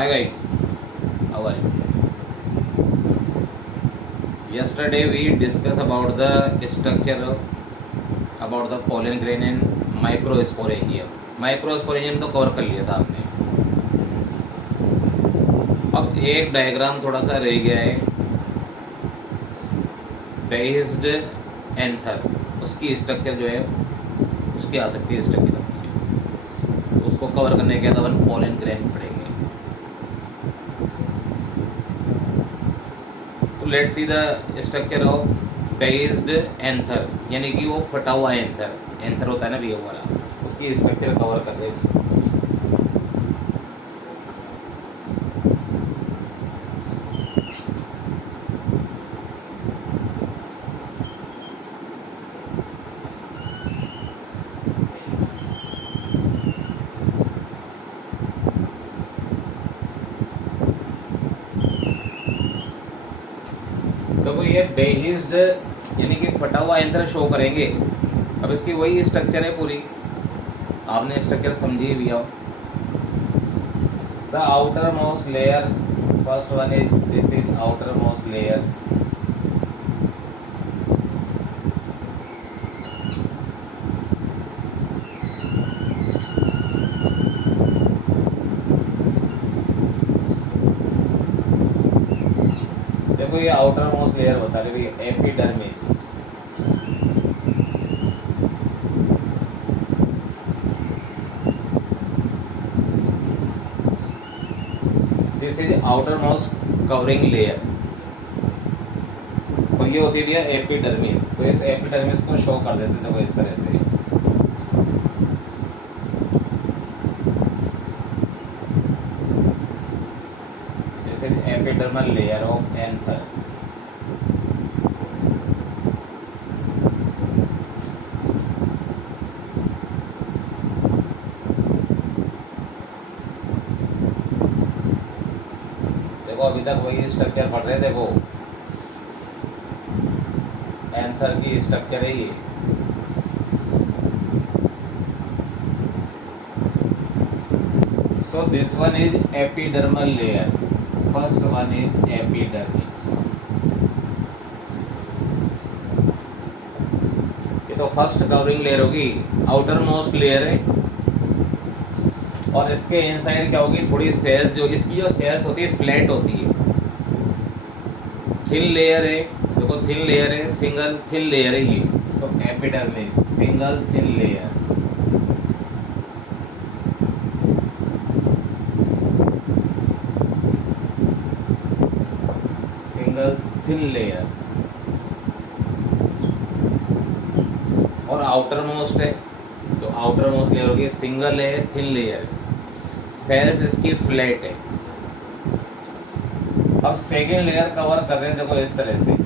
Hi guys, how are you? Yesterday we discussed about the structure about the pollen grain and microsporangium. Microsporangium तो cover कर लिया था आपने. अब एक डायग्राम थोड़ा सा रह गया है, बेस्ड एंथर. उसकी स्ट्रक्चर जो है उसकी आ सकती है स्ट्रक्चर अपनी, उसको कवर करने के बाद अपन पोलन ग्रेन पढ़ेंगे. तो let's see the structure of based anther, यानी कि वो फटा हुआ एंथर. एंथर होता है ना भी वाला, उसकी स्ट्रक्चर कवर कर देगी. तो वो ये बेस्ड यानी कि फटा हुआ एंथर शो करेंगे. अब इसकी वही स्ट्रक्चर है पूरी, आपने स्ट्रक्चर समझी भी आओ. The outer most layer, first one is this is outer most layer. देखो ये आउटर मोस्ट लेयर बता रहे भैया, epidermis. This is outer most covering layer, और ये होती है भैया एपिडर्मिस. तो इस एपिडर्मिस को शो कर देते थे वो इस तरह से. This is epidermal layer of anther. देखो अभी तक वही स्ट्रक्चर पढ़ रहे. देखो एंथर की स्ट्रक्चर है ये. So this one is epidermal layer, first one is epidermis. ये तो फर्स्ट कवरिंग लेयर होगी, आउटर मोस्ट लेयर है. और इसके इनसाइड क्या होगी, थोड़ी सेल्स. जो इसकी जो सेल्स होती है फ्लैट होती है. थिन लेयर है, देखो थिन लेयर है, सिंगल थिन लेयर है ये. तो epidermis single thin layer. Single thin layer. और आउटर मोस्ट है, तो आउटर मोस्ट लेयर होगी सिंगल है, थिन लेयर. सेल्स इसकी फ्लैट है. अब सेकेंड लेयर कवर कर रहे हैं देखो इस तरह से.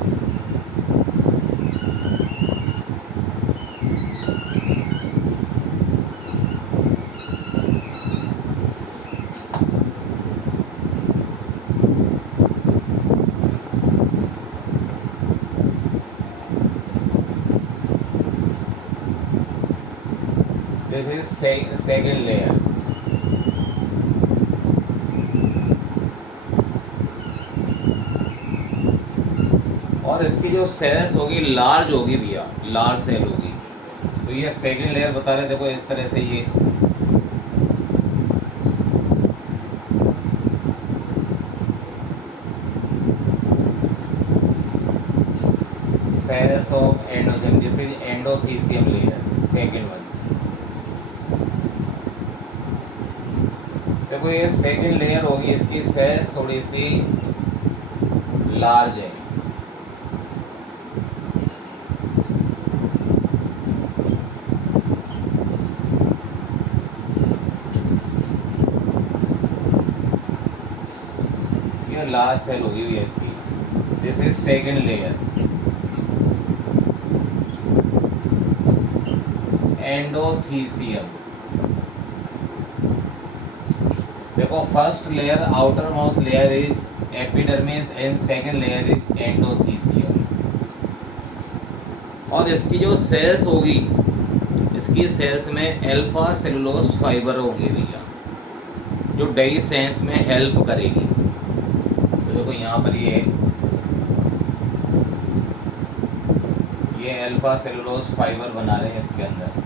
This is second layer. और इसकी जो सेल्स होगी लार्ज होगी भैया, लार्ज सेल होगी. तो ये सेकेंड लेयर बता रहे देखो इस तरह से. ये cells of endothelium, this is endothecium layer, second one. देखो ये सेकेंड लेयर होगी, इसकी सेल्स थोड़ी सी लार्ज है. ये लार्ज सेल होगी भी इसकी. This is second layer, endothecium. देखो first layer outer most layer is epidermis and second layer is endothecium. और इसकी जो सेल्स होगी, इसकी सेल्स में अल्फा सेलुलोज फाइबर होंगे भैया. जो डेhiscence में हेल्प करेगी। तो देखो यहाँ पर ये अल्फा सेलुलोज फाइबर बना रहे हैं इसके अंदर।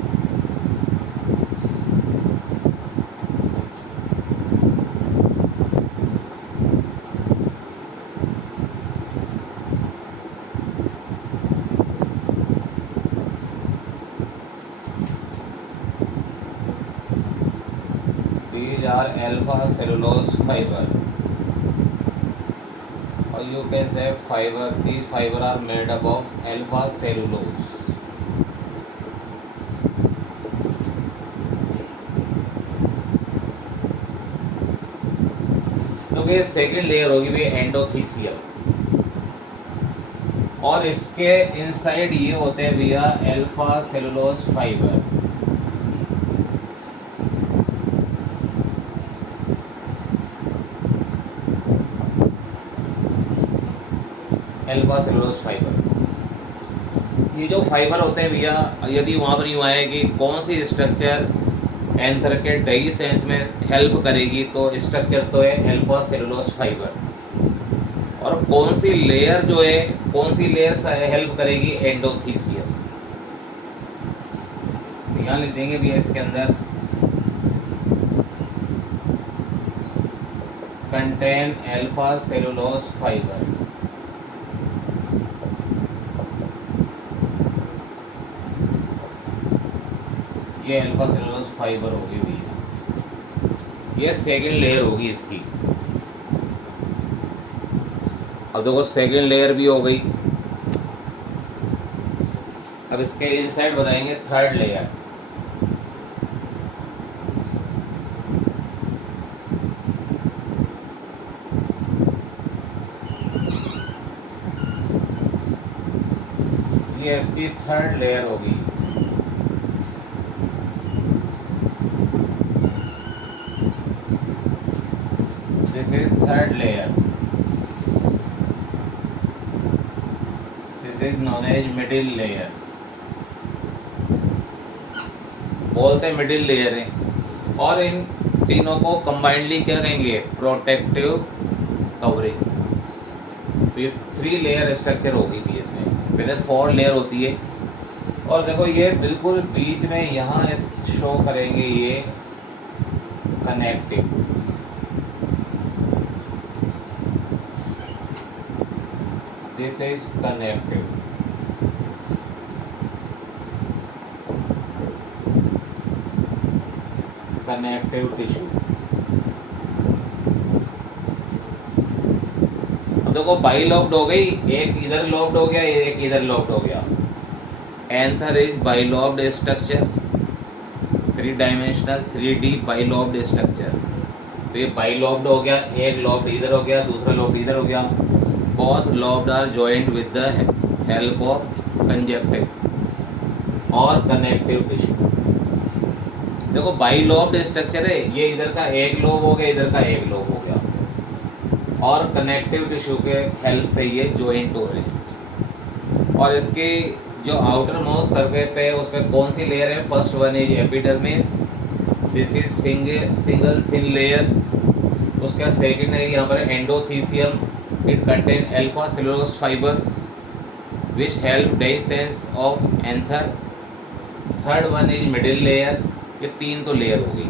These are alpha cellulose fiber, or you can say fiber. These fiber are made up of alpha cellulose. तो ये सेकेंड लेयर होगी भी एंडोथीसियम, और इसके इनसाइड ये होते हैं भैया alpha cellulose fibre. Alpha cellulose fibre, ये जो फाइबर होते हैं भैया, यदि वहाँ पर यूँ आए कि कौन सी स्ट्रक्चर एंथर के डेhiscence में हेल्प करेगी, तो स्ट्रक्चर तो है अल्फा सेलुलोज फाइबर। और कौन सी लेयर जो है, कौन सी लेयर हेल्प करेगी, एंडोथीसियम। यहाँ लिख देंगे भैया इसके अंदर कंटेन अल्फा सेलुलोज फाइबर। ये अल्फा सेलुलोज फाइबर होगी भैया, ये सेकेंड लेयर होगी इसकी। अब देखो सेकेंड लेयर भी हो गई। अब इसके इनसाइड बताएंगे थर्ड लेयर। ये इसकी थर्ड लेयर होगी। This is third layer, this is known as middle layer. बोलते मिडिल लेयर है। और इन तीनों को कंबाइंडली क्या कहेंगे, प्रोटेक्टिव कवरिंग। तो ये 3 लेयर स्ट्रक्चर होगी भी इसमें, पहले 4 लेयर होती है। और देखो ये बिल्कुल बीच में यहाँ शो करेंगे ये connective. This is connective. Connective tissue. अब देखो बाई लॉब्ड हो गई, एक इधर लॉब्ड हो गया, एक इधर लॉब्ड हो गया। Anther is by lobbed structure, 3 dimensional 3D by lobbed structure. तो ये बाई लॉब्ड हो गया, एक लॉब्ड इधर हो गया, दूसरा लॉब्ड इधर हो गया। Both lobes are joined with the help of conjunctive और connective tissue। देखो बाई लॉब्ड स्ट्रक्चर है, ये इधर का एक लोब हो गया, इधर का एक लोब हो गया, और कनेक्टिव टिश्यू के हेल्प से ये जॉइंट हो रही है। और इसकी जो आउटर मोस्ट सरफेस पे है उसमें कौन सी लेयर है, first one is epidermis, this is single thin layer. उसका सेकेंड है यहाँ पर endothecium, it contain alpha cellulose fibers which help dehiscence of anther। Third one is middle layer. ये 3 तो लेयर हो गई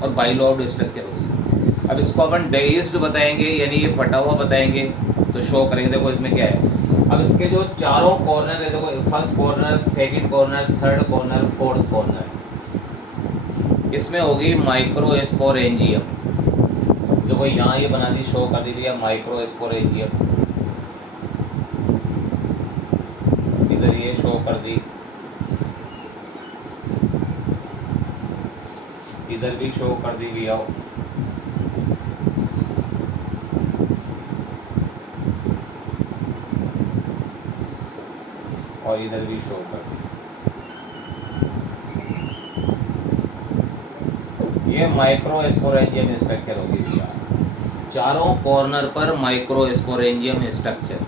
और बाइलॉब्ड स्ट्रक्चर हो गई। अब इसको अपन डेइज्ड बताएंगे, यानी ये फटा हुआ बताएंगे तो शो करेंगे। देखो इसमें क्या है, अब इसके जो चारों कॉर्नर है, देखो first corner, second corner, third corner, fourth corner, इसमें होगी माइक्रोस्पोरेंजियम। देखो यहाँ ये बना दी, शो कर दी भैया माइक्रोस्पोरेंजियम। इधर ये शो कर दी, इधर भी शो कर दी भैया। और इधर भी शो कर दी। ये माइक्रोस्पोरेंजियम स्ट्रक्चर होगी भैया, चारों कॉर्नर पर माइक्रोस्पोरेंजियम स्ट्रक्चर।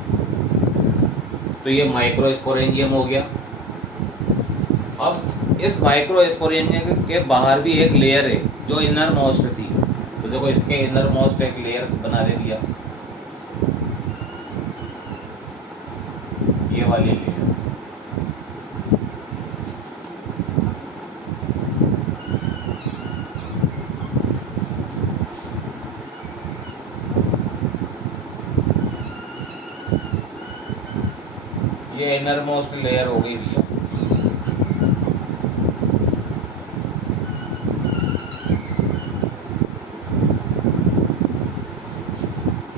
तो ये माइक्रोस्पोरेंजियम हो गया। अब इस माइक्रोस्पोरेंजियम के बाहर भी एक लेयर है जो इनर मोस्ट थी, तो देखो इसके इनर मोस्ट एक लेयर बना दे दिया, ये वाली लेयर। ये इनर मोस्ट लेयर हो गई भैया।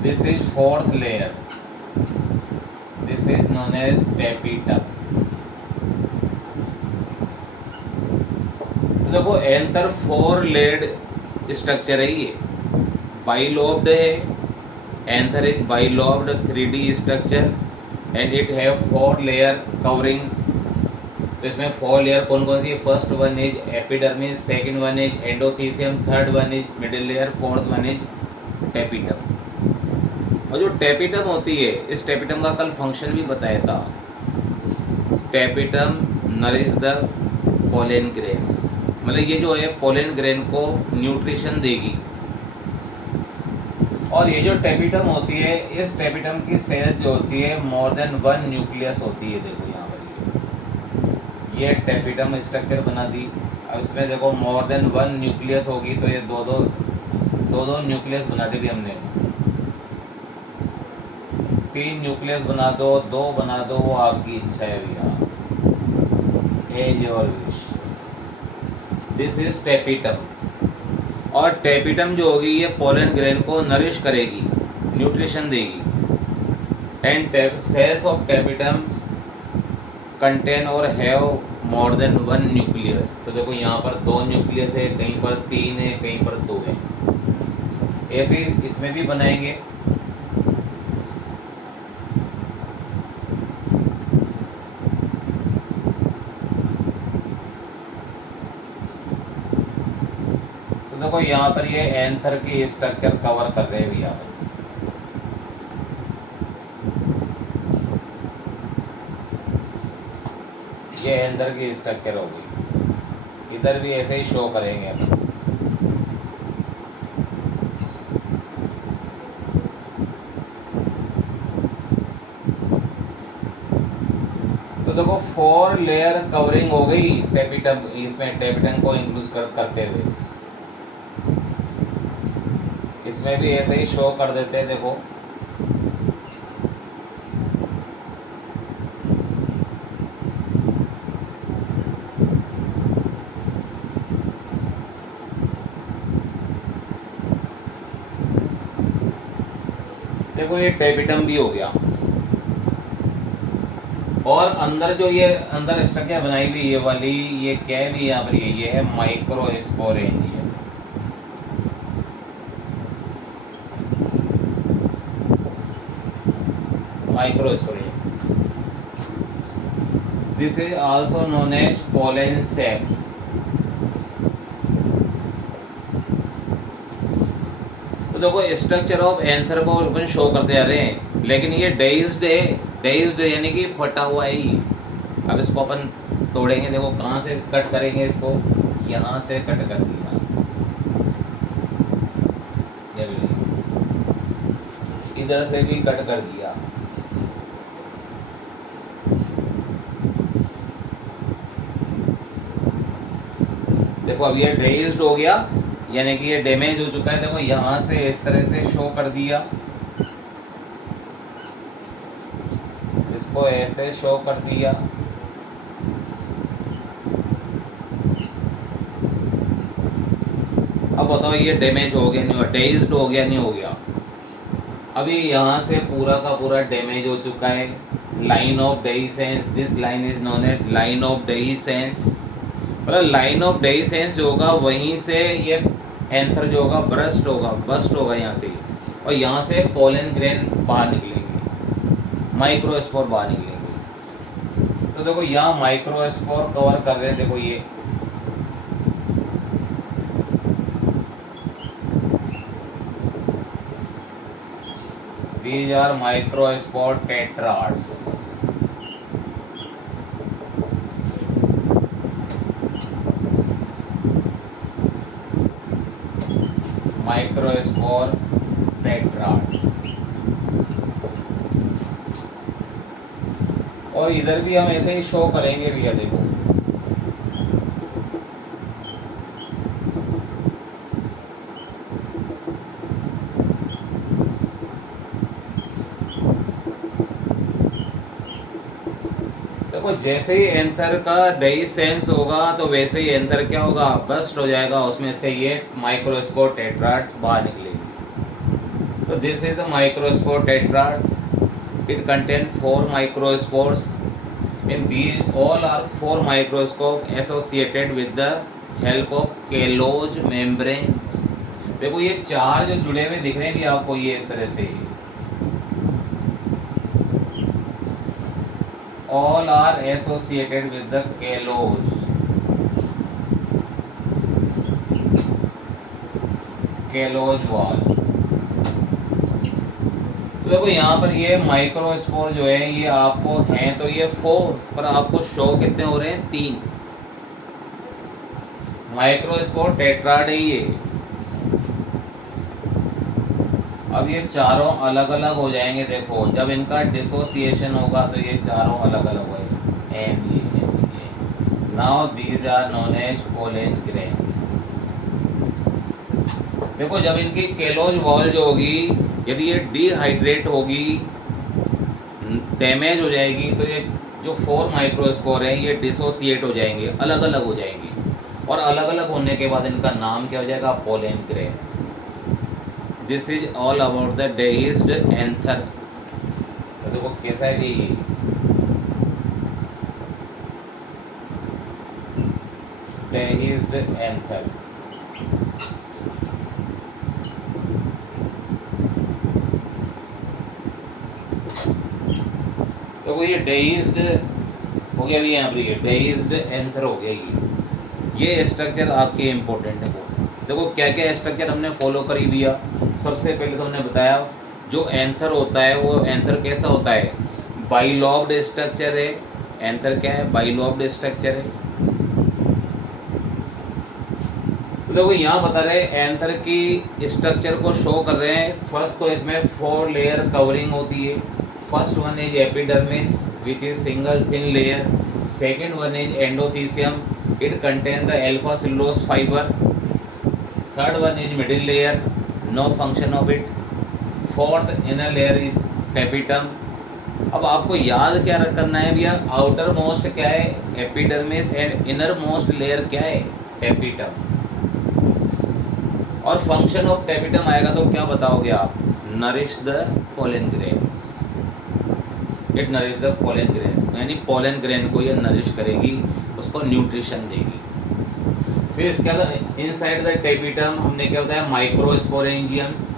This is fourth layer, this is known as tapetum. देखो एंथर 4 लेयर्ड स्ट्रक्चर है ये, बाइलोब्ड है, anther is bilobed 3D structure and it have 4 layer covering. तो इसमें 4 लेयर कौन कौन सी है? First one is epidermis, second one is endothecium, third one is middle layer, fourth one is tapetum. और जो टेपिटम होती है, इस टेपिटम का कल फंक्शन भी बताया था। Tapetum nourish the pollen grains, मतलब ये जो है पोलन ग्रेन को न्यूट्रिशन देगी। और ये जो टेपिटम होती है, इस टेपिटम की सेल्स जो होती है मोर देन 1 न्यूक्लियस होती है। देखो यहाँ पर ये टेपिटम स्ट्रक्चर बना दी। अब इसमें देखो मोर देन 1 न्यूक्लियस होगी, तो ये दो न्यूक्लियस बना दी भी हमने। 3 न्यूक्लियस बना दो, 2 बना दो, वो आपकी इच्छा है भैया, as your wish. This is tapetum. और टेपिटम जो होगी ये पोलन ग्रेन को नरिश करेगी, न्यूट्रिशन देगी। And cells of tapetum contain और हैव मोर देन 1 न्यूक्लियस। तो देखो यहाँ पर 2 न्यूक्लियस है, कहीं पर 3 है, कहीं पर 2 है। ऐसे इसमें भी बनाएंगे। तो देखो यहाँ पर ये एंथर की स्ट्रक्चर कवर कर रहे हैं भी यहाँ पर। ये एंथर की स्ट्रक्चर हो गई, इधर भी ऐसे ही शो करेंगे अपन। तो देखो 4 लेयर कवरिंग हो गई टेपिटम, इसमें टेपिटम को इंक्लूड करते हुए। इसमें भी ऐसे ही शो कर देते हैं। देखो देखो ये टेपिटम भी हो गया। और अंदर जो ये अंदर स्ट्रक्चर बनाई हुई ये वाली, ये क्या है भी यहाँ पर, ये है microsporangium. Microsporangium, this is also known as pollen sacs. तो देखो स्ट्रक्चर ऑफ एंथर को अपन शो करते जा रहे हैं, लेकिन ये डेइज्ड है, डेइज्ड यानी कि फटा हुआ है ये। अब इसको अपन तोड़ेंगे। देखो कहाँ से कट करेंगे इसको, यहाँ से कट कर दिया, इधर से भी कट कर दिया। देखो अब ये डेइज्ड हो गया, यानी कि ये डैमेज हो चुका है। देखो यहाँ से इस तरह से शो कर दिया, इसको ऐसे शो कर दिया। अब बताओ ये डैमेज हो गया नहीं हुआ, डेइज्ड हो गया नहीं हो गया? अभी यहाँ से पूरा का पूरा डैमेज हो चुका है। Line of dehiscence, this line is known as line of dehiscence. मतलब लाइन ऑफ डेइसेंस जो होगा वहीं से ये एंथर जो होगा बस्ट होगा यहाँ से, और यहाँ से पोलन ग्रेन बाहर निकलेंगे, माइक्रोस्पोर बाहर निकलेंगे। तो देखो यहाँ माइक्रोस्पोर कवर कर रहे हैं। देखो ये these are microspore tetrads। Microspore टेट्राड्स। और इधर भी हम ऐसे ही शो करेंगे भैया, देखो देखो जैसे ही एंथर का डेइसेंस होगा तो वैसे ही एंथर क्या होगा, बस्ट हो जाएगा, उसमें से ये माइक्रोस्पोर टेट्राड्स बाहर निकलेंगे। तो this is the microspore टेट्राड्स, it contain 4 microspores, in these all are 4 microscope associated with the help of Kalos membranes। देखो ये 4 जो जुड़े हुए दिख रहे हैं भी आपको, ये इस तरह से all are associated with the Kalos, Kalos wall। तो देखो यहाँ पर ये माइक्रोस्पोर जो है ये आपको हैं तो ये 4, पर आपको शो कितने हो रहे हैं, 3 माइक्रोस्पोर टेट्राड है ये। अब ये चारों अलग अलग हो जाएंगे, देखो जब इनका डिसोसिएशन होगा तो ये चारों अलग अलग होंगे, एंड ये now these are known as pollen grains. देखो जब इनकी केलोज वॉल जो होगी, यदि ये डिहाइड्रेट होगी, डैमेज हो जाएगी, तो ये जो 4 माइक्रोस्पोर है ये डिसोसिएट हो जाएंगे, अलग अलग हो जाएंगी, और अलग अलग होने के बाद इनका नाम क्या हो जाएगा, pollen grain. This is all about the dehisced anther. तो देखो कैसा है ये, डेइज्ड एंथर। तो ये डेइज्ड हो गया भी, यहाँ पर ये डेइज्ड एंथर हो गया। ये स्ट्रक्चर आपके इम्पोर्टेंट है। देखो क्या क्या स्ट्रक्चर हमने फॉलो करी दिया। सबसे पहले तो हमने बताया जो एंथर होता है वो एंथर कैसा होता है, बाइलॉब्ड स्ट्रक्चर है। एंथर क्या है, बाइलॉब्ड स्ट्रक्चर है। तो देखो यहाँ बता रहे एंथर की स्ट्रक्चर को शो कर रहे हैं। फर्स्ट तो इसमें 4 लेयर कवरिंग होती है। First one is epidermis which is single thin layer. Second one is endothecium, it contain the alpha cellulose fibre. Third one is middle layer, no function of it. Fourth inner layer is tapetum. अब आपको याद क्या करना है भैया, outer most क्या है, epidermis, and inner most layer क्या है, टेपिटम। और फंक्शन ऑफ टेपिटम आएगा तो क्या बताओगे आप, nourish the pollen grains. It nourish the pollen grains, यानी पोलन ग्रेन को ये नरिश करेगी, उसको न्यूट्रिशन देगी। फिर इसके बाद इनसाइड द टेपिटम हमने क्या बताया, microsporangiums.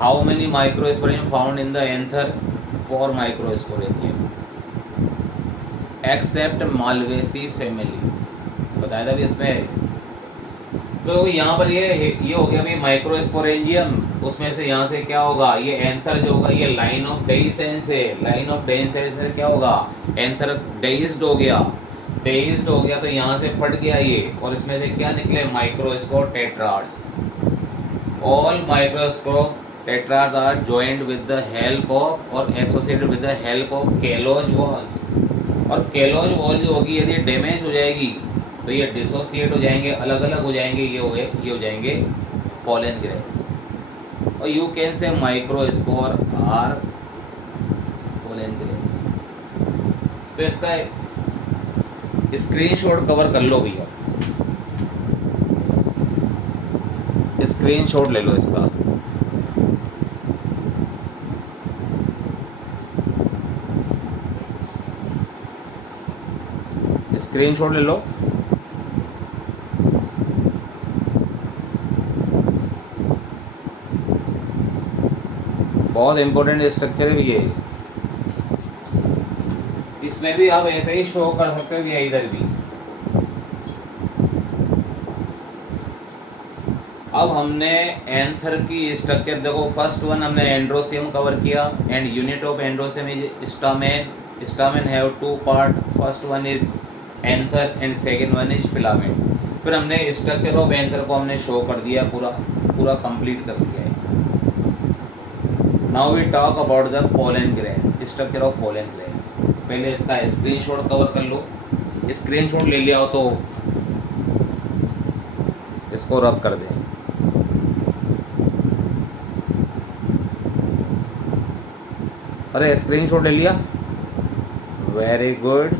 How many microsporangium found in the anther, 4 microsporangium except Malvaceae family, बताया था भी इसमें। तो यहाँ पर ये हो गया भाई माइक्रोस्पोरेंजियम। उसमें से यहाँ से क्या होगा, ये एंथर जो होगा ये लाइन ऑफ डेइसेंस है। लाइन ऑफ डेइसेंस से क्या होगा, एंथर डेइज्ड हो गया। डेइज्ड हो गया तो यहाँ से फट गया ये, और इसमें से क्या निकले, microspore tetrads. All microspore tetrads are joined with the help of और associated with the help of callose wall. और केलोज वॉल जो होगी यदि डैमेज हो जाएगी तो ये डिसोसिएट हो जाएंगे, अलग अलग हो जाएंगे, ये हो जाएंगे पोलन ग्रेन्स। और you can say microspore or pollen grains. तो इसका स्क्रीनशॉट कवर कर लो भैया, स्क्रीनशॉट ले लो इसका। स्क्रीनशॉट ले लो। बहुत इंपॉर्टेंट स्ट्रक्चर है भी ये। इसमें भी आप ऐसे ही शो कर सकते हो, ये इधर भी। अब हमने एंथर की स्ट्रक्चर देखो, फर्स्ट वन हमने एंड्रोसियम कवर किया, and unit of androecium is stamen. Stamen have 2 part, first one is anther and second one is filament. फिर हमने स्ट्रक्चर ऑफ एंथर को हमने शो कर दिया, पूरा पूरा कंप्लीट कर दिया है। Now we talk about the pollen grains, structure of pollen grains. पहले इसका स्क्रीनशॉट कवर कर लो, स्क्रीनशॉट ले लिया हो तो इसको रब कर दें। अरे स्क्रीनशॉट ले लिया, very good.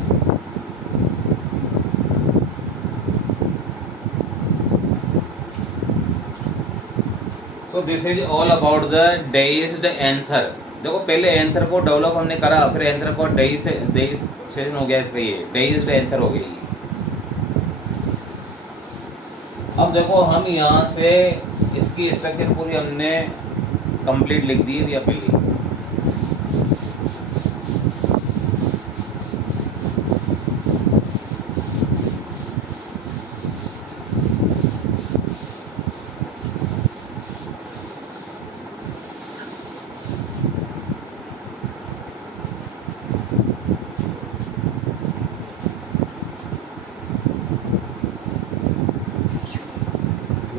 So this is all about the dehisced anther. देखो पहले एंथर को डेवलप हमने करा, फिर एंथर को डेइसेशन हो गया, इसका ये डेइज्ड एंथर हो गई। अब देखो हम यहाँ से इसकी स्ट्रक्चर पूरी हमने कंप्लीट लिख दी है पहले।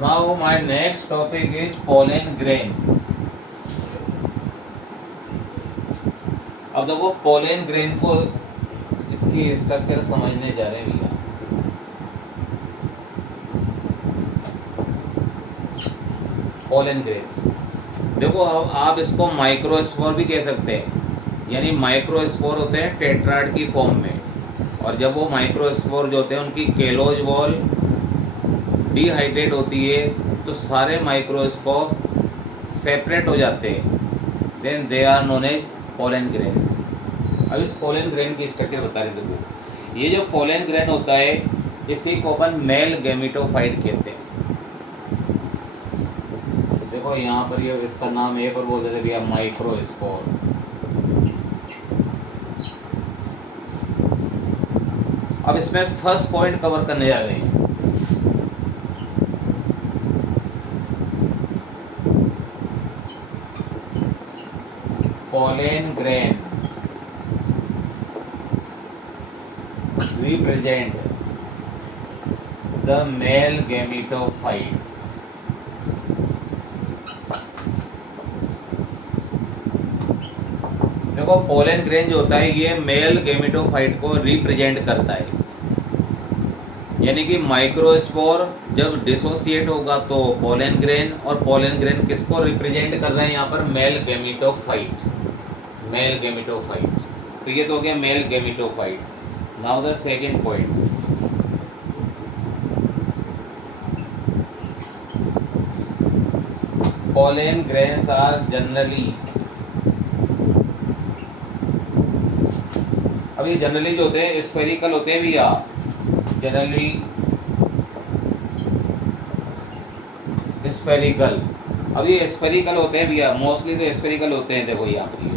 Now my next topic is pollen grain. अब देखो पोलन ग्रेन को इसकी स्ट्रक्चर समझने जा रहे हैं भैया। पोलन ग्रेन देखो, अब आप इसको माइक्रोस्पोर भी कह सकते हैं, यानी माइक्रोस्पोर होते हैं टेट्राड की फॉर्म में, और जब वो माइक्रोस्पोर जो होते हैं उनकी केलोज वॉल डिहाइड्रेट होती है तो सारे माइक्रोस्कोप सेपरेट हो जाते हैं, then they are known as pollen grains. अब इस पोलन ग्रेन की स्ट्रक्चर बता रहे देखो। ये जो पोलन ग्रेन होता है इसी को अपन मेल गैमेटोफाइट कहते हैं। देखो यहाँ पर ये इसका नाम ए पर बोल देते भैया माइक्रोस्पोर। अब इसमें फर्स्ट पॉइंट कवर करने जा रहे हैं। Pollen grain represent the male gametophyte. देखो पोलन ग्रेन जो होता है ये मेल गेमेटोफाइट को रिप्रेजेंट करता है, यानी कि माइक्रोस्पोर जब डिसोसिएट होगा तो पोलन ग्रेन, और पोलन ग्रेन किसको रिप्रेजेंट कर रहे हैं यहाँ पर, मेल गेमेटोफाइट, मेल गेमेटोफाइट। तो ये तो हो गया male gametophyte. Now the second point, pollen grains are generally, अब ये जनरली जो होते हैं स्फेरिकल होते हैं भैया, जनरली स्फेरिकल। अब ये स्फेरिकल होते हैं भैया, मोस्टली तो स्फेरिकल होते हैं। देखो यहाँ पर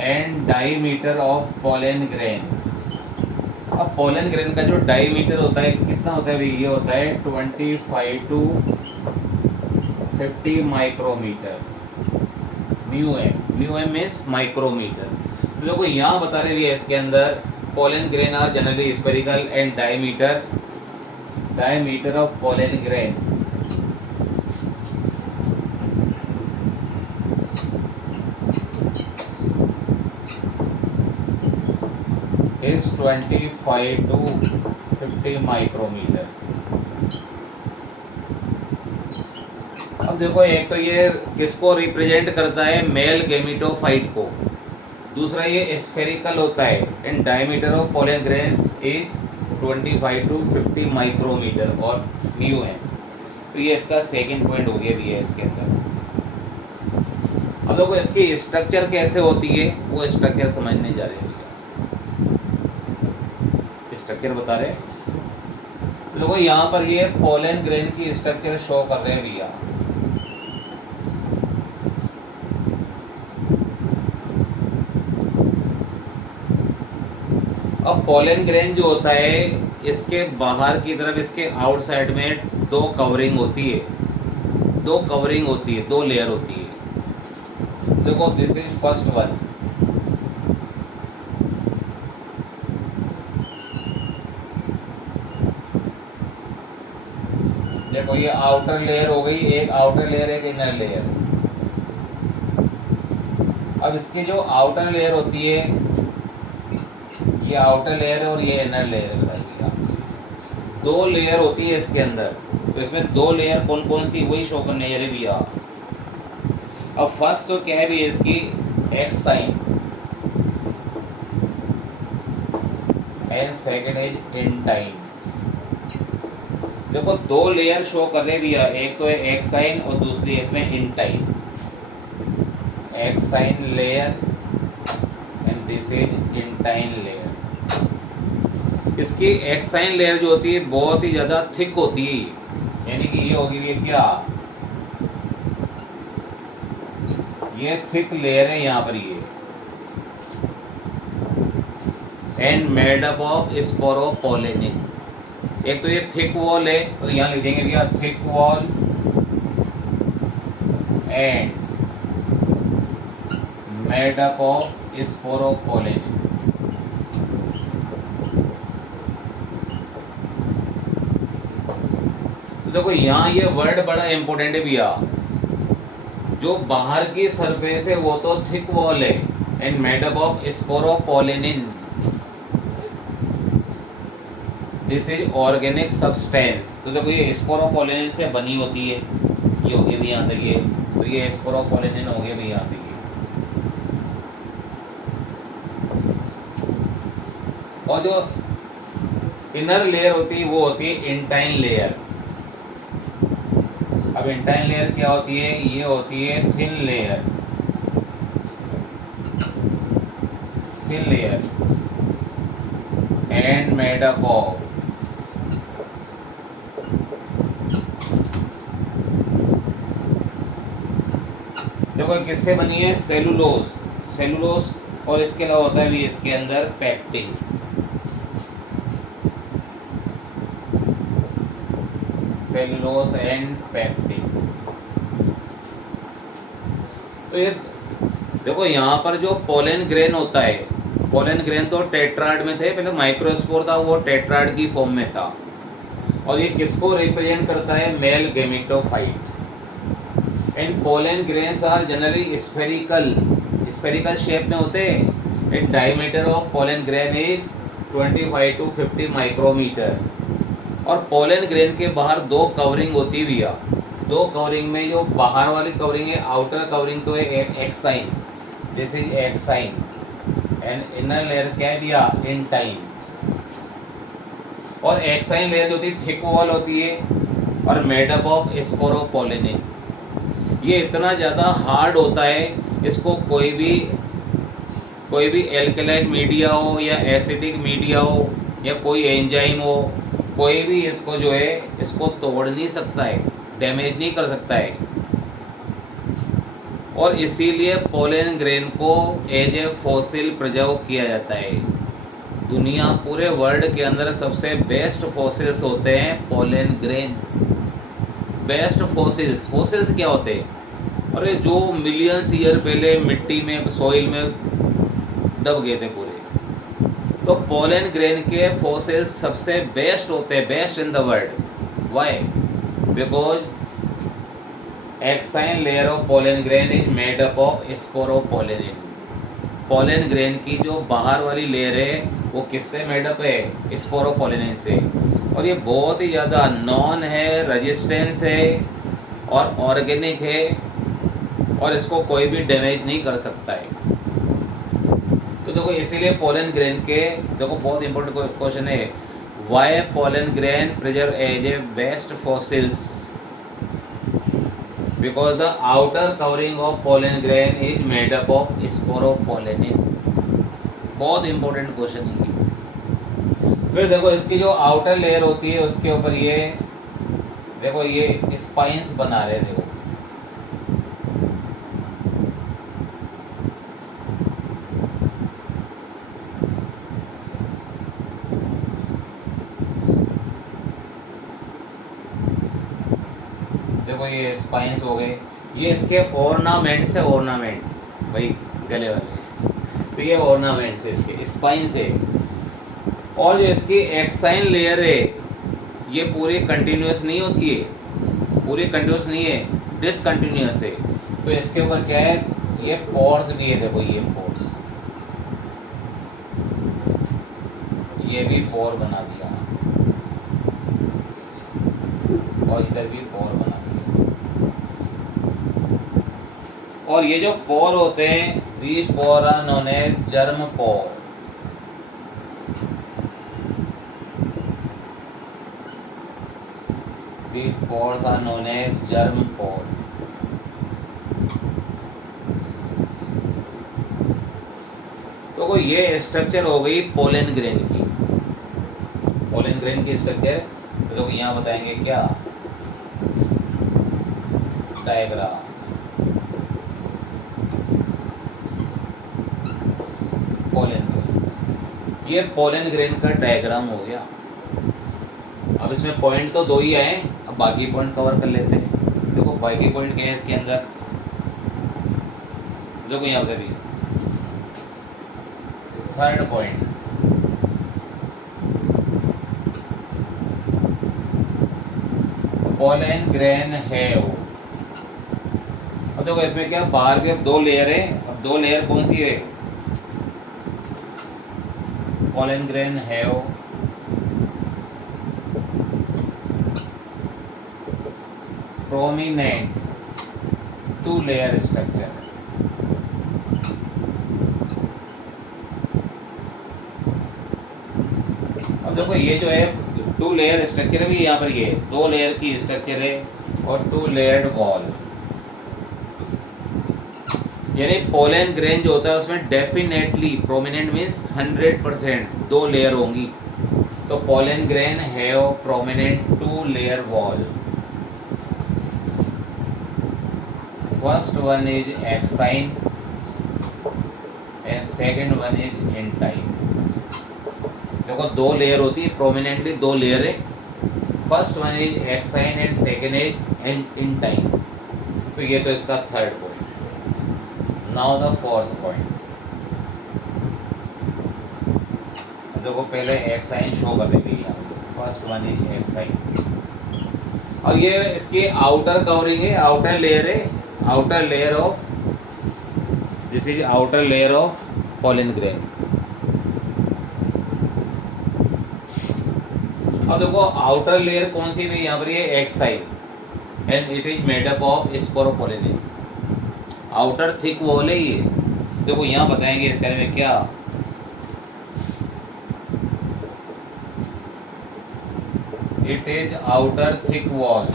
and diameter of pollen grain. अब पोलन ग्रेन का जो डाईमीटर होता है कितना होता है भाई, ये होता है 25 to 50 micrometre. Mu M means micrometre. तो देखो यहाँ बता रहे हैं इसके अंदर pollen grain are generally spherical and diameter of pollen grain is 25 to 50 micrometre. अब देखो एक तो ये किसको रिप्रेजेंट करता है, मेल गेमेटोफाइट को। दूसरा ये स्फेरिकल होता है and diameter of pollen grains is 25 to 50 micrometre और म्यू है। तो ये इसका सेकंड पॉइंट हो गया भी है इसके अंदर। अब देखो इसकी स्ट्रक्चर कैसे होती है वो स्ट्रक्चर समझने जा रहे हैं, स्ट्रक्चर बता रहे हैं। देखो यहाँ पर ये पोलन ग्रेन की स्ट्रक्चर शो कर रहे हैं भैया। अब पोलन ग्रेन जो होता है इसके बाहर की तरफ, इसके आउटसाइड में दो कवरिंग होती है, दो लेयर होती है। देखो दिस इज फर्स्ट वन, देखो ये आउटर लेयर हो गई, एक आउटर लेयर एक इनर लेयर। अब इसकी जो आउटर लेयर होती है, ये आउटर लेयर और ये इनर लेयर बता दिया, दो लेयर होती है इसके अंदर। तो इसमें दो लेयर कौन कौन सी वही शो करने जा रही भैया। अब फर्स्ट तो क्या है भी इसकी exine and second is intine. देखो दो लेयर शो कर रहे भैया, एक तो है एक्स साइन और दूसरी है इसमें intine. Exine layer and this is intine layer. इसकी एक्स साइन लेयर जो होती है बहुत ही ज़्यादा थिक होती है, यानी कि ये होगी ये क्या, ये थिक लेयर है यहाँ पर ये, and made up of sporopollenin. एक तो ये थिक वॉल है, तो यहाँ लिख देंगे भैया thick wall and made up of sporopollenin. तो देखो यहाँ ये वर्ड बड़ा इंपॉर्टेंट है भैया, जो बाहर की सरफेस है वो तो थिक वॉल है and made up of sporopollenin, this is organic substance. तो देखो ये स्पोरोपोलेनिन से बनी होती है, ये हो गया भी यहाँ तक ये, तो ये स्पोरोपोलेनिन हो गया भी यहाँ से ये। और जो इनर लेयर होती है वो होती है इंटाइन लेयर। अब इंटाइन लेयर क्या होती है, ये होती है thin layer, thin layer and made up of देखो किससे बनी है, सेलुलोज, सेलुलोज, और इसके अलावा होता है भी इसके अंदर पैक्टिन। Cellulose and pectin. तो ये देखो यहाँ पर जो पोलन ग्रेन होता है, पोलन ग्रेन तो टेट्राड में थे, पहले माइक्रोस्पोर था वो टेट्राड की फॉर्म में था, और ये किसको रिप्रेजेंट करता है, male gametophyte. And pollen grains are generally spherical, spherical shape में होते हैं। And diameter of pollen grain is 25 to 50 micrometre. और पोलन ग्रेन के बाहर दो कवरिंग होती है भैया, दो कवरिंग में जो बाहर वाली कवरिंग है, आउटर कवरिंग तो है exine, this is exine, and inner layer क्या है भैया, इन टाइम। और एक्स साइन लेयर जो होती है थिक वॉल होती है और मेड अप ऑफ स्पोरोपोलेनिन। ये इतना ज़्यादा हार्ड होता है, इसको कोई भी एल्कलाइन मीडिया हो या एसिडिक मीडिया हो या कोई एंजाइम हो, कोई भी इसको जो है इसको तोड़ नहीं सकता है, डैमेज नहीं कर सकता है। और इसीलिए पोलन ग्रेन को एज ए फॉसिल प्रिजर्व किया जाता है। दुनिया पूरे वर्ल्ड के अंदर सबसे बेस्ट फॉसिल्स होते हैं pollen grain. Best fossils, fossils क्या होते हैं, अरे जो मिलियंस ईयर पहले मिट्टी में सॉइल में दब गए थे पूरे, तो पोलन ग्रेन के फॉसिल्स सबसे बेस्ट होते हैं, best in the world. Why? Because exine layer of pollen grain is made up of sporopollenin. Pollen grain की जो बाहर वाली लेयर है वो किससे मेडअप है, स्पोरोपोलेनिन से। और ये बहुत ही ज़्यादा नॉन है, रेजिस्टेंस है और ऑर्गेनिक है, और इसको कोई भी डैमेज नहीं कर सकता है। तो देखो इसीलिए पोलन ग्रेन के, देखो बहुत इंपॉर्टेंट क्वेश्चन है, why pollen grain preserve as a best fossils, because the outer covering of pollen grain is made up of sporopollenin. बहुत इंपॉर्टेंट क्वेश्चन है ये। फिर देखो इसकी जो आउटर लेयर होती है उसके ऊपर ये देखो ये स्पाइंस बना रहे, देखो देखो ये स्पाइंस हो गए, ये इसके ऑर्नामेंट्स है, ऑर्नामेंट भाई गले वाले, तो ये ऑर्नामेंट्स है, इसके स्पाइंस है। और जो इसकी एक्साइन लेयर है ये पूरी कंटिन्यूस नहीं होती है, पूरी कंटिन्यूस नहीं है, डिसकंटिन्यूस है। तो इसके ऊपर क्या है, ये पोर्स भी है, देखो ये पोर्स, ये भी पोर बना दिया और इधर भी पोर बना दिया। और ये जो पोर होते हैं, these pore are known as germ pore. These pores are known as germ pore। तो कोई ये स्ट्रक्चर हो गई पोलन ग्रेन की। पोलन ग्रेन की स्ट्रक्चर तो देखो यहाँ बताएंगे क्या, डायग्राम। पोलन ग्रेन, ये पोलन ग्रेन का डायग्राम हो गया। अब इसमें पॉइंट तो 2 ही आए, अब बाकी पॉइंट कवर कर लेते हैं। देखो बाकी पॉइंट क्या है इसके अंदर, देखो यहाँ पे भी third point, pollen grain have. अब देखो इसमें क्या, बाहर के 2 लेयर है। अब 2 लेयर कौन सी है, pollen grain have prominent 2 layer structure। अब देखो ये जो है 2 लेयर स्ट्रक्चर भी यहाँ पर, ये 2 लेयर की स्ट्रक्चर है और 2 लेयर्ड वॉल। यानी पोलन ग्रेन जो होता है उसमें डेफिनेटली प्रोमिनेंट मीन्स 100% 2 लेयर होंगी। तो pollen grain have prominent 2 layer wall. First one is axine and second one is entine। देखो 2 लेयर होती है, प्रोमिनेंटली 2 लेयर है। First one is exine and second is entine। तो ये तो इसका third point. Now the fourth point, देखो पहले एक्साइन शो कर देती है, फर्स्ट वन इज एक्साइन। और ये इसकी आउटर कवरिंग है, आउटर लेयर है, outer layer of, this is outer layer of pollen grain। अब देखो आउटर लेयर कौन सी है यहाँ पर, ये exine and it is made up of sporopollenin. Outer thick wall है ये। देखो यहाँ बताएंगे इसके बारे में क्या, it is outer thick wall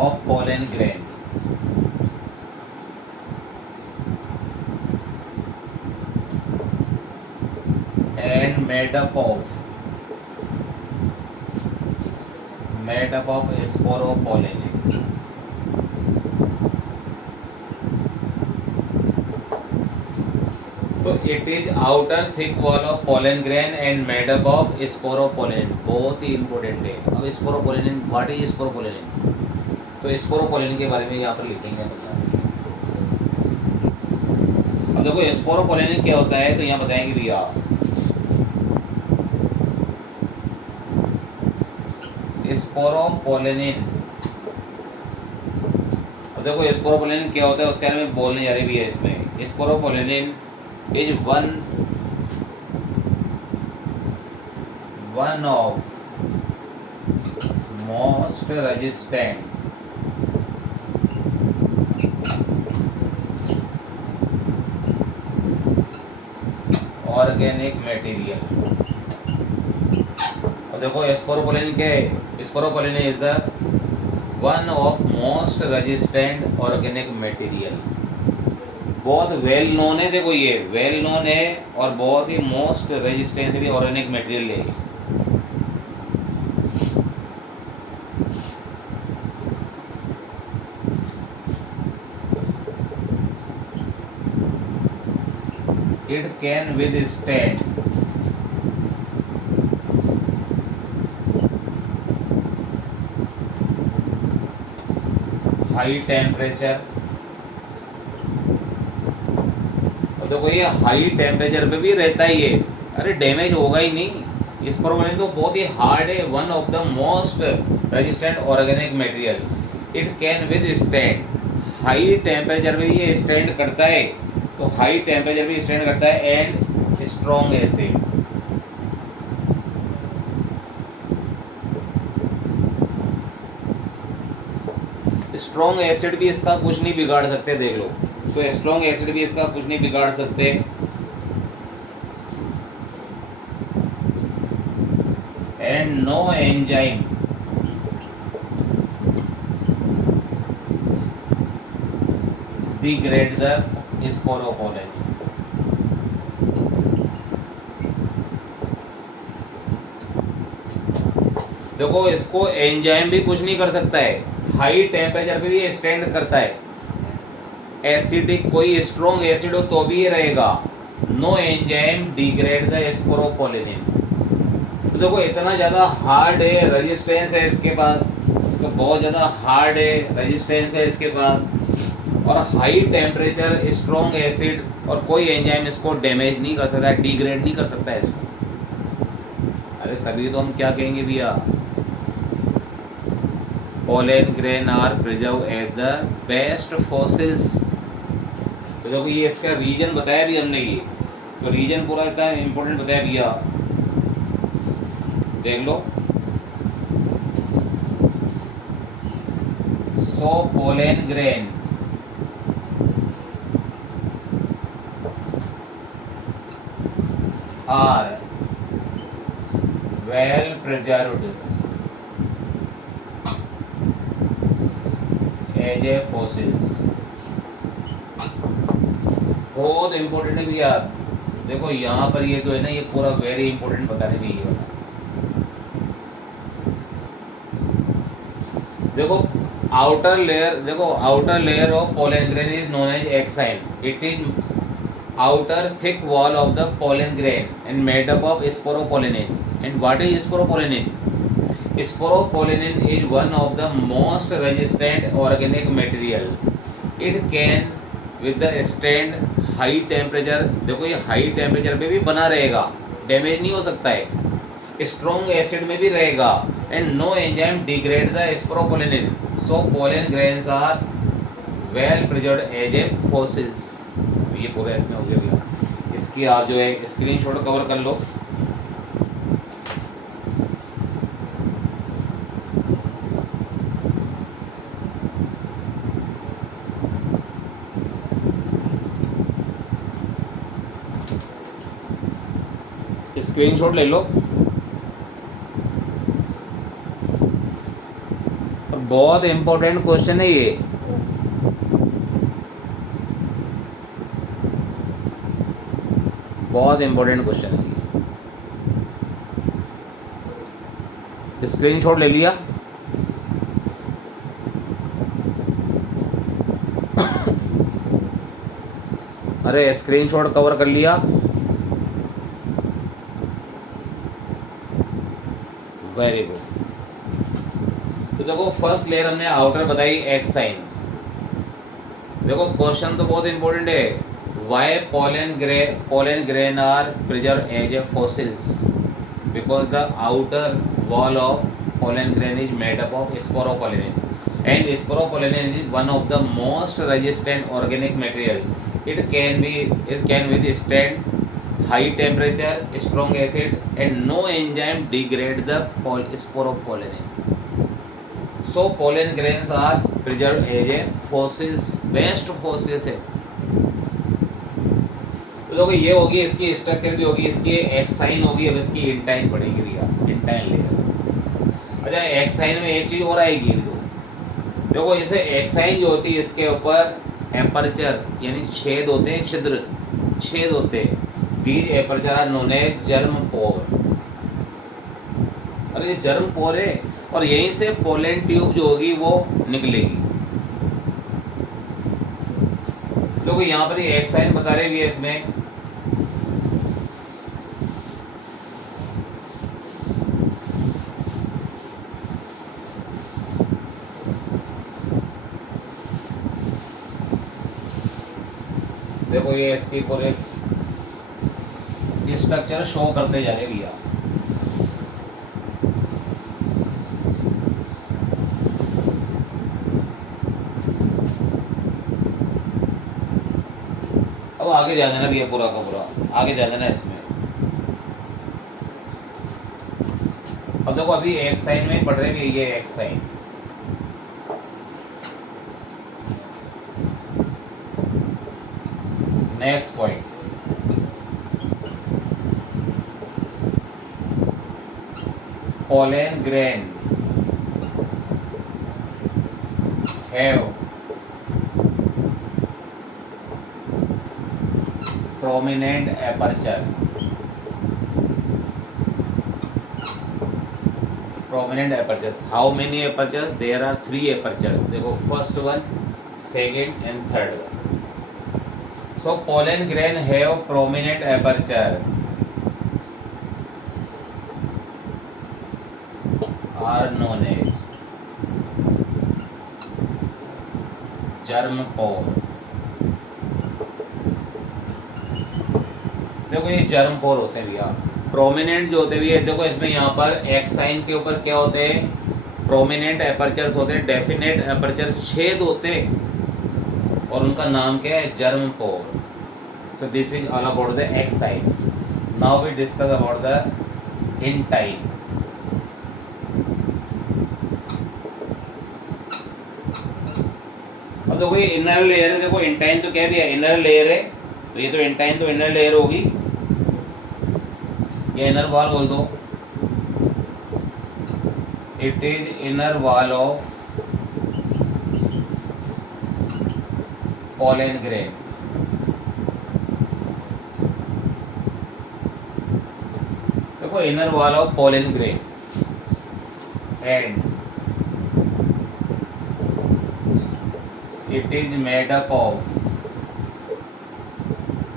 of pollen grain and made up of sporopollen। तो it is outer thick wall of pollen grain and made up of sporopollenin. बहुत ही इंपॉर्टेंट है। अब स्पोरोपोलिन, व्हाट इज स्पोरोपोलिन? तो sporopollenin के बारे में यहाँ पर लिखेंगे। अब देखो स्पोरोपोलिन क्या होता है, तो यहाँ बताएंगे भैया, स्पोरोपोलिन। अब देखो स्पोरोपोलिन क्या होता है उसके बारे में बोलने जा रहे भी है इसमें। Sporopollenin is one of most resistant organic material. और देखो स्पोरोपोलिन क्या है, sporopollenin is the one of most resistant organic material. बहुत वेल नोन है, देखो ये वेल नोन है और बहुत ही मोस्ट रेजिस्टेंस भी ऑर्गेनिक मटेरियल है। It can withstand high temperature। और देखो ये हाई टेम्परेचर पे भी रहता ही है, अरे डैमेज होगा ही नहीं। स्पोरोपोलिन तो बहुत ही हार्ड है, one of the most resistant organic material. It can with stand high temperature पे ये स्टैंड करता है, तो हाई टेम्परेचर पे स्टैंड करता है and strong acid. Strong acid भी इसका कुछ नहीं बिगाड़ सकते, देख लो, तो स्ट्रॉन्ग एसिड भी इसका कुछ नहीं बिगाड़ सकते। And no enzyme degrade the sporopollenin. देखो इसको एंजाइम भी कुछ नहीं कर सकता है, हाई टेम्परेचर पे भी स्टैंड करता है, एसिडिक कोई स्ट्रॉन्ग एसिड हो तो भी ये रहेगा। No enzyme degrade the sporopollenin. तो देखो इतना ज़्यादा हार्ड है, रेजिस्टेंस है इसके पास, तो बहुत ज़्यादा हार्ड है, रेजिस्टेंस है इसके पास, और हाई टेम्परेचर स्ट्रॉन्ग एसिड, और कोई एंजाइम इसको डैमेज नहीं कर सकता, डिग्रेड नहीं कर सकता है इसको। अरे तभी तो हम क्या कहेंगे भैया, pollen grain are preserve as the best fossils. तो देखो ये इसका रीजन बताया भी हमने, ये तो रीजन पूरा इतना इम्पोर्टेंट बताया भैया, देख लो। So pollen grain are well preserved as a fossils. बहुत इंपॉर्टेंट है भैया, देखो यहाँ पर ये तो है ना, ये पूरा वेरी इंपॉर्टेंट बता रहे ये वाला। देखो आउटर लेयर, देखो outer layer of pollen grain is known as exine. It is outer thick wall of the pollen grain and made up of sporopollenin. And what is sporopollenin? Sporopollenin is one of the most resistant organic material. It can with the stand high temperature, देखो ये high temperature पे भी बना रहेगा, damage नहीं हो सकता है, स्ट्रॉन्ग एसिड में भी रहेगा, and no enzyme degrade the sporopollenin. So pollen grains are well preserved as a fossils. ये पूरा इसमें हो गया, इसकी आप जो है स्क्रीनशॉट कवर कर लो। स्क्रीनशॉट ले लो। और बहुत इंपॉर्टेंट क्वेश्चन है ये, बहुत इंपॉर्टेंट क्वेश्चन है ये। स्क्रीनशॉट ले लिया? अरे स्क्रीनशॉट कवर कर लिया? Very good. तो देखो फर्स्ट लेयर हमने आउटर बताई एक्स साइन। देखो क्वेश्चन तो बहुत इंपॉर्टेंट है, why pollen grain are preserved as a fossils? Because the outer wall of pollen grain is made up of sporopollenin, and sporopollenin is one of the most resistant organic material. It can withstand high temperature, strong acid, and no enzyme degrade the sporopollenin. So pollen grains are preserved as a fossils, best fossils है। तो देखो ये होगी इसकी structure भी होगी, इसकी exine होगी, अब इसकी इंटाइन पड़ेगी भैया, इंटाइन लेयर। अच्छा एक्साइन में एक चीज़ और आएगी, देखो जैसे एक्साइन जो होती है इसके ऊपर एपर्चर यानी छेद होते हैं, छिद्र छेद होते हैं। These aperture are known as germ pore. और ये जर्म पोर है, और यहीं से पोलन ट्यूब जो होगी वो निकलेगी। देखो यहाँ पर ये एक्साइन बता रहे भी है इसमें, देखो ये इसके पूरे स्ट्रक्चर शो करते जा रहे भैया। आगे जा देना भैया, पूरा का पूरा आगे जा देना इसमें। अब देखो अभी एक्स साइन में पढ़ रहे हैं, ये exine. Next point, pollen grain have prominent aperture. Prominent apertures. How many apertures? There are 3 apertures. देखो first one, second and third one. So pollen grain have prominent aperture are known as germ pore. देखो ये germ पोर होते हैं भैया, prominent जो होते हैं भैया, देखो इसमें यहाँ पर एक्स साइन के ऊपर क्या होते हैं, प्रोमिनेंट एपर्चर्स होते हैं, डेफिनेट एपर्चर छेद होते हैं, और उनका नाम क्या है, germ pore. So this is all about the exine. Now we discuss about the intine. अब देखो ये इनर लेयर है, देखो इंटाइन तो क्या है भैया, इनर लेयर है, तो ये तो इंटाइन तो इनर लेयर होगी, ये इनर वॉल बोल दो। It is inner wall of pollen grain। देखो inner wall of pollen grain and it is made up of,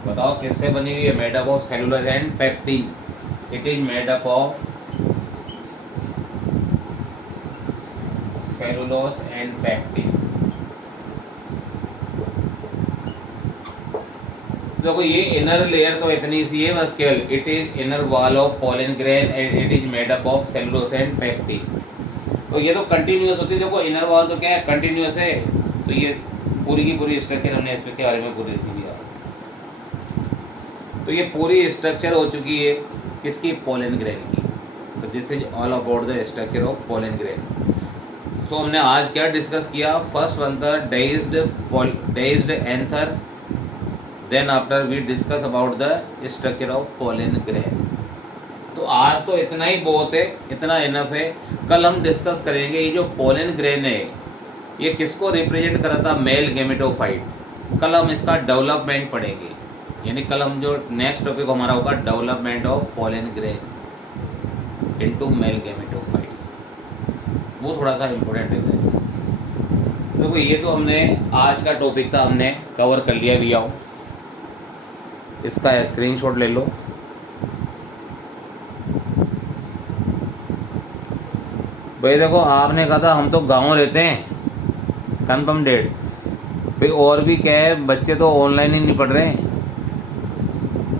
बताओ किससे बनी हुई है, made up of cellulose and pectin. It is made up of cellulose and pectin. देखो ये inner layer तो इतनी सी है बस केवल, it is inner wall of pollen grain and it is made up of cellulose and pectin. तो ये तो कंटिन्यूअस होती है, देखो इनर वॉल तो क्या है, कंटिन्यूअस है, तो ये पूरी की पूरी स्ट्रक्चर हमने इसमें के बारे में पूरी लिख दिया। तो ये पूरी स्ट्रक्चर हो चुकी है किसकी, पोलन ग्रेन की। तो this is all about the structure of pollen grain. So हमने आज क्या डिस्कस किया, first one the dehisced anther, then after we discuss about the structure of pollen grain. तो आज तो इतना ही बहुत है, इतना इनफ है। कल हम डिस्कस करेंगे ये जो पोलन ग्रेन है ये किसको रिप्रेजेंट करा था, मेल गेमेटोफाइट। कल हम इसका डेवलपमेंट पढ़ेंगे, यानी कल हम जो नेक्स्ट टॉपिक हमारा होगा development of pollen grain into male gametophytes, वो थोड़ा सा इम्पोर्टेंट है वैसे। देखो ये तो हमने आज का टॉपिक था, हमने कवर कर लिया भी। आओ इसका स्क्रीनशॉट ले लो। भाई देखो आपने कहा था हम तो गांव रहते हैं, कन्फर्म डेट भाई, और भी क्या है, बच्चे तो ऑनलाइन ही नहीं पढ़ रहे हैं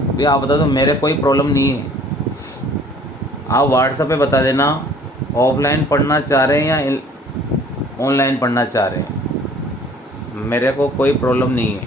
भाई। आप बता दो, मेरे कोई प्रॉब्लम नहीं है, आप व्हाट्सएप पे बता देना ऑफलाइन पढ़ना चाह रहे हैं या ऑनलाइन पढ़ना चाह रहे हैं, मेरे को कोई प्रॉब्लम नहीं है।